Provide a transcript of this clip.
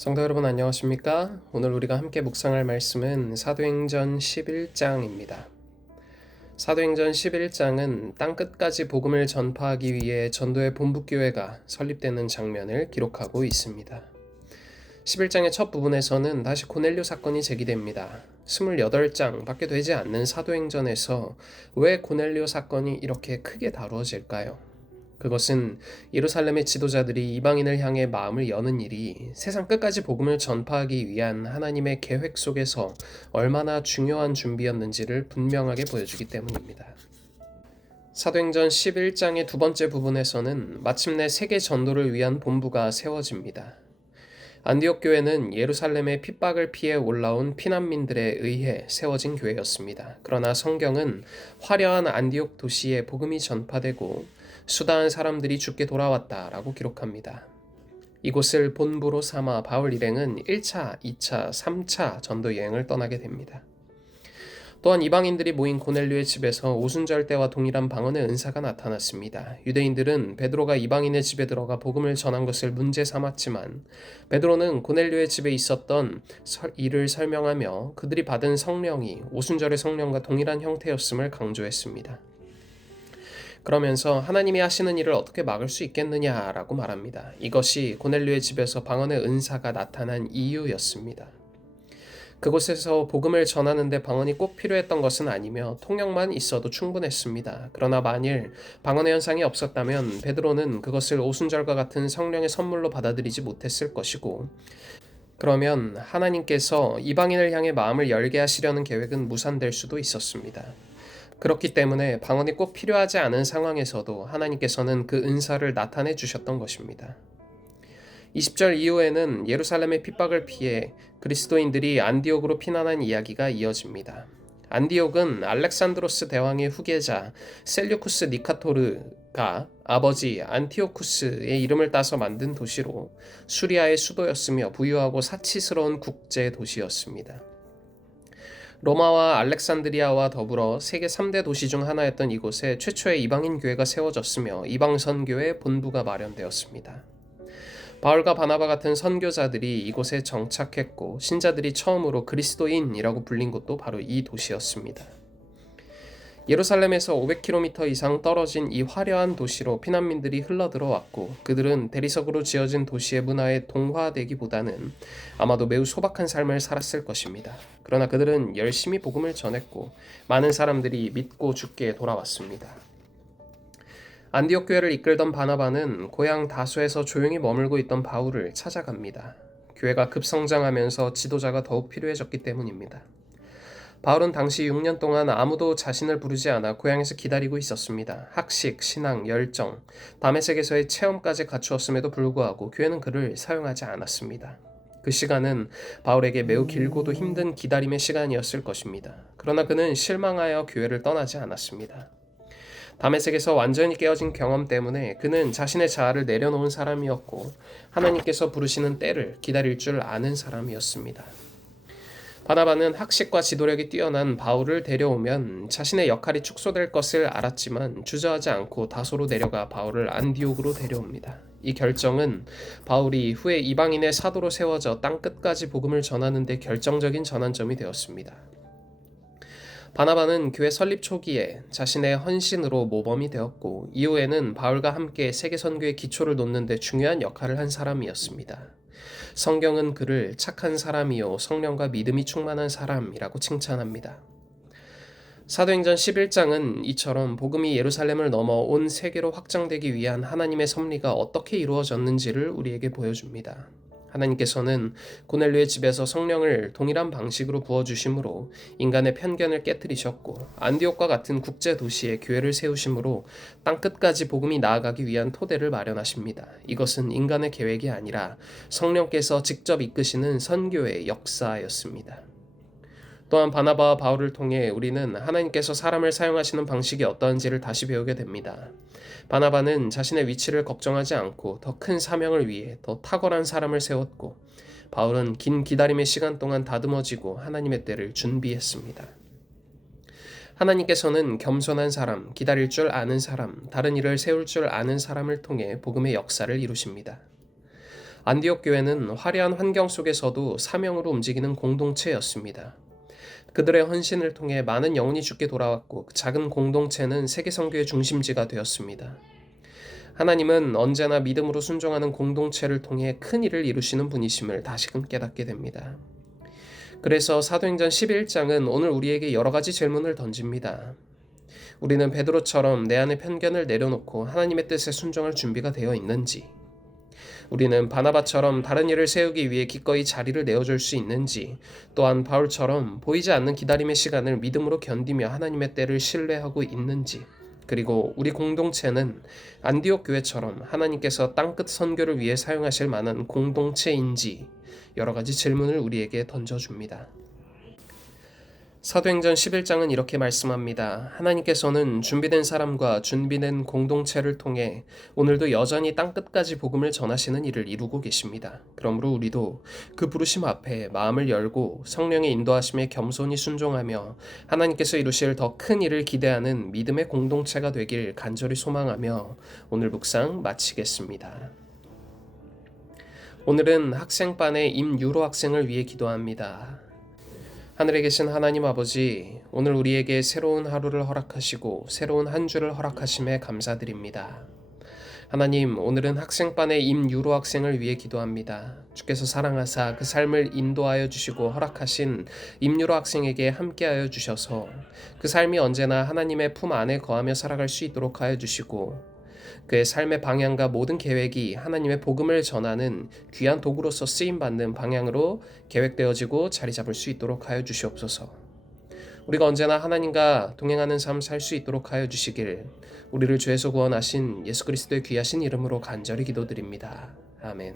성도 여러분 안녕하십니까? 오늘 우리가 함께 묵상할 말씀은 사도행전 11장입니다. 사도행전 11장은 땅끝까지 복음을 전파하기 위해 전도의 본부교회가 설립되는 장면을 기록하고 있습니다. 11장의 첫 부분에서는 다시 고넬료 사건이 제기됩니다. 28장 밖에 되지 않는 사도행전에서 왜 고넬료 사건이 이렇게 크게 다루어질까요? 그것은 예루살렘의 지도자들이 이방인을 향해 마음을 여는 일이 세상 끝까지 복음을 전파하기 위한 하나님의 계획 속에서 얼마나 중요한 준비였는지를 분명하게 보여주기 때문입니다. 사도행전 11장의 두 번째 부분에서는 마침내 세계 전도를 위한 본부가 세워집니다. 안디옥 교회는 예루살렘의 핍박을 피해 올라온 피난민들에 의해 세워진 교회였습니다. 그러나 성경은 화려한 안디옥 도시에 복음이 전파되고 수다한 사람들이 죽게 돌아왔다라고 기록합니다. 이곳을 본부로 삼아 바울 일행은 1차, 2차, 3차 전도 여행을 떠나게 됩니다. 또한 이방인들이 모인 고넬료의 집에서 오순절 때와 동일한 방언의 은사가 나타났습니다. 유대인들은 베드로가 이방인의 집에 들어가 복음을 전한 것을 문제 삼았지만 베드로는 고넬료의 집에 있었던 일을 설명하며 그들이 받은 성령이 오순절의 성령과 동일한 형태였음을 강조했습니다. 그러면서 하나님이 하시는 일을 어떻게 막을 수 있겠느냐라고 말합니다. 이것이 고넬료의 집에서 방언의 은사가 나타난 이유였습니다. 그곳에서 복음을 전하는데 방언이 꼭 필요했던 것은 아니며 통역만 있어도 충분했습니다. 그러나 만일 방언의 현상이 없었다면 베드로는 그것을 오순절과 같은 성령의 선물로 받아들이지 못했을 것이고 그러면 하나님께서 이방인을 향해 마음을 열게 하시려는 계획은 무산될 수도 있었습니다. 그렇기 때문에 방언이 꼭 필요하지 않은 상황에서도 하나님께서는 그 은사를 나타내 주셨던 것입니다. 20절 이후에는 예루살렘의 핍박을 피해 그리스도인들이 안디옥으로 피난한 이야기가 이어집니다. 안디옥은 알렉산드로스 대왕의 후계자 셀류쿠스 니카토르가 아버지 안티오쿠스의 이름을 따서 만든 도시로 수리아의 수도였으며 부유하고 사치스러운 국제 도시였습니다. 로마와 알렉산드리아와 더불어 세계 3대 도시 중 하나였던 이곳에 최초의 이방인 교회가 세워졌으며 이방 선교의 본부가 마련되었습니다. 바울과 바나바 같은 선교자들이 이곳에 정착했고 신자들이 처음으로 그리스도인이라고 불린 곳도 바로 이 도시였습니다. 예루살렘에서 500km 이상 떨어진 이 화려한 도시로 피난민들이 흘러들어왔고 그들은 대리석으로 지어진 도시의 문화에 동화되기보다는 아마도 매우 소박한 삶을 살았을 것입니다. 그러나 그들은 열심히 복음을 전했고 많은 사람들이 믿고 죽게 돌아왔습니다. 안디옥 교회를 이끌던 바나바는 고향 다소에서 조용히 머물고 있던 바울을 찾아갑니다. 교회가 급성장하면서 지도자가 더욱 필요해졌기 때문입니다. 바울은 당시 6년 동안 아무도 자신을 부르지 않아 고향에서 기다리고 있었습니다. 학식, 신앙, 열정, 다메섹에서의 체험까지 갖추었음에도 불구하고 교회는 그를 사용하지 않았습니다. 그 시간은 바울에게 매우 길고도 힘든 기다림의 시간이었을 것입니다. 그러나 그는 실망하여 교회를 떠나지 않았습니다. 다메섹에서 완전히 깨어진 경험 때문에 그는 자신의 자아를 내려놓은 사람이었고 하나님께서 부르시는 때를 기다릴 줄 아는 사람이었습니다. 바나바는 학식과 지도력이 뛰어난 바울을 데려오면 자신의 역할이 축소될 것을 알았지만 주저하지 않고 다소로 내려가 바울을 안디옥으로 데려옵니다. 이 결정은 바울이 후에 이방인의 사도로 세워져 땅끝까지 복음을 전하는 데 결정적인 전환점이 되었습니다. 바나바는 교회 설립 초기에 자신의 헌신으로 모범이 되었고 이후에는 바울과 함께 세계 선교의 기초를 놓는 데 중요한 역할을 한 사람이었습니다. 성경은 그를 착한 사람이요 성령과 믿음이 충만한 사람이라고 칭찬합니다. 사도행전 11장은 이처럼 복음이 예루살렘을 넘어 온 세계로 확장되기 위한 하나님의 섭리가 어떻게 이루어졌는지를 우리에게 보여줍니다. 하나님께서는 고넬료의 집에서 성령을 동일한 방식으로 부어주심으로 인간의 편견을 깨뜨리셨고 안디옥과 같은 국제 도시에 교회를 세우심으로 땅끝까지 복음이 나아가기 위한 토대를 마련하십니다. 이것은 인간의 계획이 아니라 성령께서 직접 이끄시는 선교의 역사였습니다. 또한 바나바와 바울을 통해 우리는 하나님께서 사람을 사용하시는 방식이 어떠한지를 다시 배우게 됩니다. 바나바는 자신의 위치를 걱정하지 않고 더 큰 사명을 위해 더 탁월한 사람을 세웠고 바울은 긴 기다림의 시간 동안 다듬어지고 하나님의 때를 준비했습니다. 하나님께서는 겸손한 사람, 기다릴 줄 아는 사람, 다른 일을 세울 줄 아는 사람을 통해 복음의 역사를 이루십니다. 안디옥 교회는 화려한 환경 속에서도 사명으로 움직이는 공동체였습니다. 그들의 헌신을 통해 많은 영혼이 주께 돌아왔고 그 작은 공동체는 세계 선교의 중심지가 되었습니다. 하나님은 언제나 믿음으로 순종하는 공동체를 통해 큰 일을 이루시는 분이심을 다시금 깨닫게 됩니다. 그래서 사도행전 11장은 오늘 우리에게 여러 가지 질문을 던집니다. 우리는 베드로처럼 내 안의 편견을 내려놓고 하나님의 뜻에 순종할 준비가 되어 있는지, 우리는 바나바처럼 다른 일을 세우기 위해 기꺼이 자리를 내어줄 수 있는지, 또한 바울처럼 보이지 않는 기다림의 시간을 믿음으로 견디며 하나님의 때를 신뢰하고 있는지, 그리고 우리 공동체는 안디옥 교회처럼 하나님께서 땅끝 선교를 위해 사용하실 만한 공동체인지 여러 가지 질문을 우리에게 던져줍니다. 사도행전 11장은 이렇게 말씀합니다. 하나님께서는 준비된 사람과 준비된 공동체를 통해 오늘도 여전히 땅끝까지 복음을 전하시는 일을 이루고 계십니다. 그러므로 우리도 그 부르심 앞에 마음을 열고 성령의 인도하심에 겸손히 순종하며 하나님께서 이루실 더 큰 일을 기대하는 믿음의 공동체가 되길 간절히 소망하며 오늘 묵상 마치겠습니다. 오늘은 학생반의 임유로 학생을 위해 기도합니다. 하늘에 계신 하나님 아버지, 오늘 우리에게 새로운 하루를 허락하시고 새로운 한 주를 허락하심에 감사드립니다. 하나님, 오늘은 학생반의 임유로 학생을 위해 기도합니다. 주께서 사랑하사 그 삶을 인도하여 주시고 허락하신 임유로 학생에게 함께하여 주셔서 그 삶이 언제나 하나님의 품 안에 거하며 살아갈 수 있도록 하여 주시고 그의 삶의 방향과 모든 계획이 하나님의 복음을 전하는 귀한 도구로서 쓰임받는 방향으로 계획되어지고 자리 잡을 수 있도록 하여 주시옵소서. 우리가 언제나 하나님과 동행하는 삶 살 수 있도록 하여 주시길 우리를 죄에서 구원하신 예수 그리스도의 귀하신 이름으로 간절히 기도드립니다. 아멘.